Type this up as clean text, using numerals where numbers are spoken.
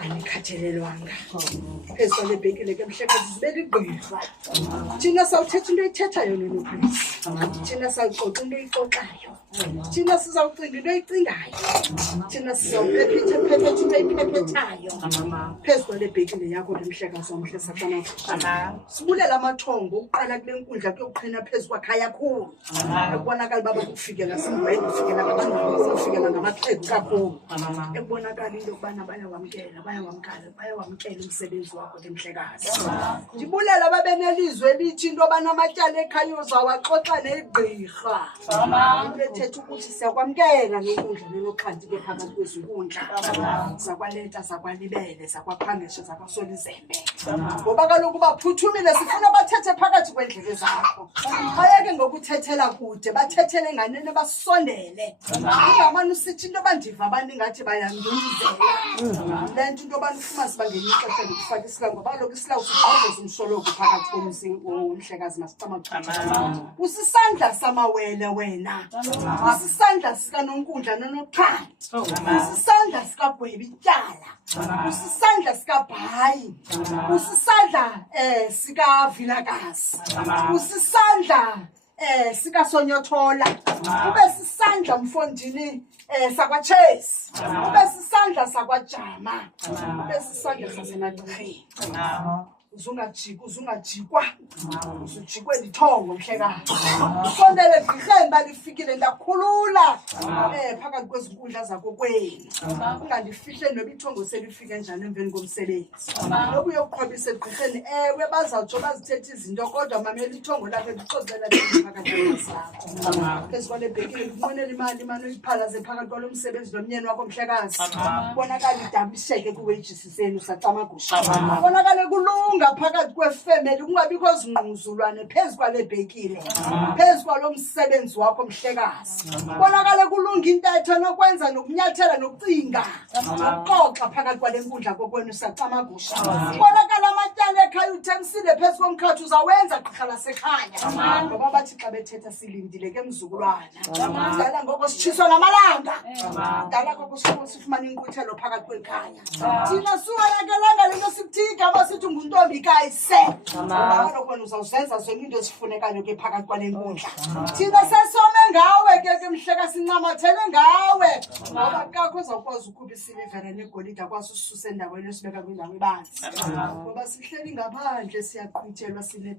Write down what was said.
Anikhathelelwanga phezu kwale bhekile ke mhlekazi zibele igqirha thina sawuthetha into oyithethayo nonophilisi thina sawuxoxa into oyixoxayo thina sizawucinga into oyicingayo thina sizawuphephetha into oyiphephethayo phezu kwale bhekile yakho le mhlekazi omhle saqala sibulela amathongo uqala kule nkundla kuyoqhina phezu kwakhaya khulu ekubonakala baba kufikela singwena ufikela abantu ufikela ngamaxhegu kakhulu ekubonakala into yokubana bayawamkela umsebenzi wakho ke mhlekazi ndibulela babenelizwe elithi into banamatyala ekhaya uzawaxoxa negqirha ethetha ukuthi siyakwamkela nenkundla nenoxhanti ke phakathi kwezinkundla zakwaLeta zakwalibele zakwaphangeshe zakwaSolizembe ngoba kaloku baphuthumile sifuna bathethe phakathi kwendlebe zakho bayeke ngokuthethela kude bathethele nganene basondele ungamane usithi into bandiva abaningathi bayanduzela lento into banifuma sibangena ixesha lokufaka isilawu ngoba kaloku isilawu sigqobhoza umsoloko phakathi komhlekazi masicamacama usisandla samawele wena usisandla sikanonkundla nonoxhanti usisandla sikagwebi ityala usisandla sikabhayi usisandla sikavilakazi usisandla sikasonyothola ube sisandla mfondini sakwaChase ube sisandla sakwajama ube sisandla sasenaqheni uzungajikwa uzujikwe lithongo mhlekazi usondele egqirheni balifikile ndakhulula phakathi kwezinkundla zakho kwenu ungandifihle noba ithongo selifike njani emveni komsebenzi loku uyokuqhobisa egqirheni ewe bazawutsho bazithethe izinto kodwa mamela ithongo lakhe lixoxela phakathi zakho phezu kwale bhekile ndikunqwenela imali mane uyiphalaze phakathi kwalo msebenzi nomnyeni wakho mhlekazi bonakala idabisheke kuwages senu sacamagusha bonakale kulunga phakathi kwefamily kungabikho zingquzulwane phezu kwale bhekile phezu kwalo msebenzi wakho mhlekazi bonakale kulunga intetho nokwenza nokunyathela nokucinga nokuxoxa phakathi kwale nkundla kokwenu sacamagusha bonakala amatyala ekhaya uthemsile phezu komkhathi uzawenza gqirha lasekhaya ngoba bathi xa bethetha silindile ke mzukulwana dala ngoko sitshiswa ngamalanga dala ngoko sifumana inkuthelo phakathi kwekhaya thina suwayakelanga lento sikuthi igama sithi nguntombi kayise kaloku wena uzawuzenza zonke into ezifunekayo ke phakathi kwale nkundla thina sesome ngawe ke mhleka sincamathele ngawe ngoba kakho uzawukwazi ukhupha isilivere negolide akwazi usisusa endaweni esibeka kwindawo ebanzi ngoba sihleli ngaphandle siyaqhwithelwa silethe